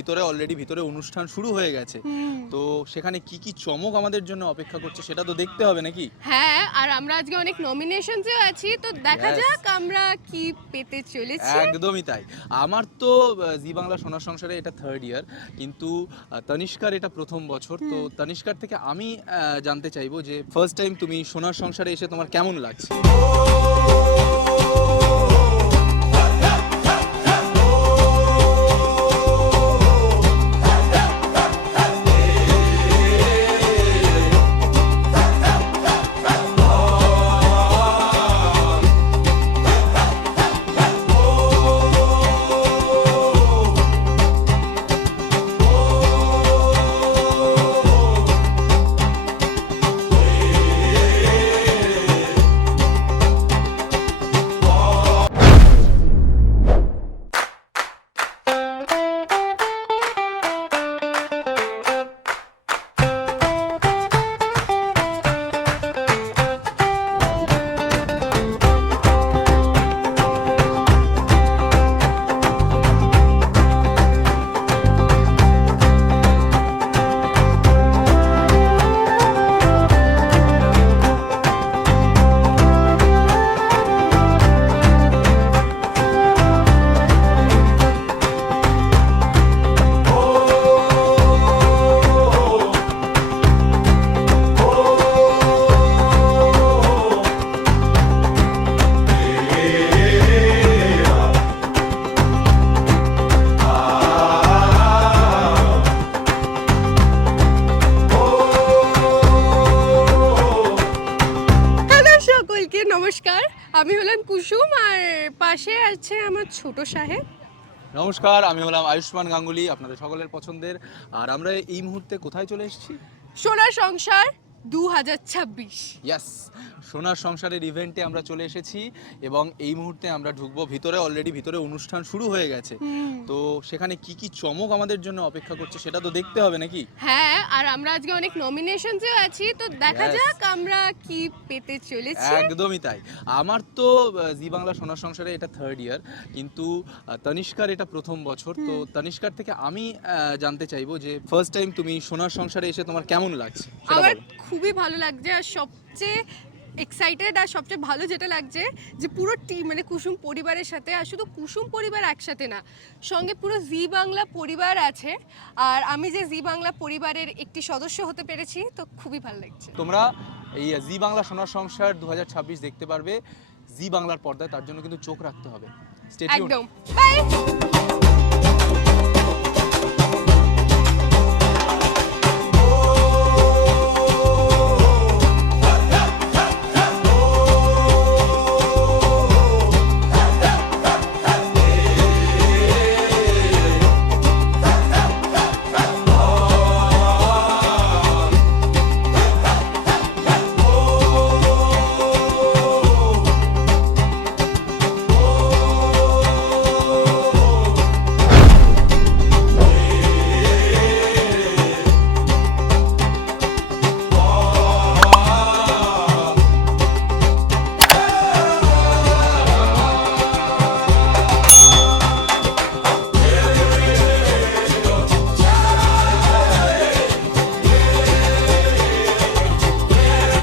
ভিতরে অলরেডি অনুষ্ঠান শুরু হয়ে গেছে। তো সেখানে কি কি চমক আমাদের জন্য অপেক্ষা করছে সেটা তো দেখতে হবে নাকি? হ্যাঁ, আর আমরা আজকে অনেক নমিনেশনসেও আছি, তো দেখা Yes, যাক আমরা কি পেতে চলেছি। একদমই তাই। আমার তো জি বাংলা সোনার সংসারে এটা 3rd ইয়ার, কিন্তু তনিষ্কার এটা প্রথম বছর। তো তনিষ্কার থেকে আমি জানতে চাইবো যে ফার্স্ট টাইম তুমি সোনার সংসারে এসে তোমার কেমন লাগছে? হ্যালো সকলকে নমস্কার, আমি হলাম কুসুম আর পাশে আছে আমার ছোট সাহেব। নমস্কার, আমি হলাম আয়ুষ্মান গাঙ্গুলি, আপনাদের সকলের পছন্দের। আর আমরা এই মুহূর্তে কোথায় চলে এসেছি? সোনার সংসার 2026। ইয়াস, সোনার সংসারের ইভেন্টে আমরা চলে এসেছি এবং এই মুহূর্তে আমরা ঢুকবো ভিতরে। অলরেডি অনুষ্ঠান শুরু হয়ে গেছে। তো সেখানে কি কি চমক আমাদের জন্য অপেক্ষা করছে সেটা তো দেখতে হবে নাকি? হ্যাঁ, আর আমরা আজকে অনেক নমিনেশনসেও আছি, তো দেখা Yes, যাক আমরা কি পেতে চলেছি। একদমই তাই। আমার তো জি বাংলা সোনার সংসারে এটা 3rd ইয়ার, কিন্তু তনিষ্কার এটা প্রথম বছর। তো তনিষ্কার থেকে আমি জানতে চাইবো যে ফার্স্ট টাইম তুমি সোনার সংসারে এসে তোমার কেমন লাগছে সেটা আমার বলো। খুবই ভালো লাগছে, আর সবচেয়ে এক্সাইটেড আর সবচেয়ে ভালো যেটা লাগছে যে পুরো টিম মানে কুসুম পরিবারের সাথে, আর শুধু কুসুম পরিবার একসাথে না, সঙ্গে পুরো জি বাংলা পরিবার আছে। আর আমি যে জি বাংলা পরিবারের একটি সদস্য হতে পেরেছি, তো খুবই ভালো লাগছে। তোমরা এই জি বাংলা সোনার সংসার 2026 দেখতে পারবে জি বাংলার পর্দায়। তার জন্য কিন্তু চোখ রাখতে হবে। Stay tuned. একদম, বাই।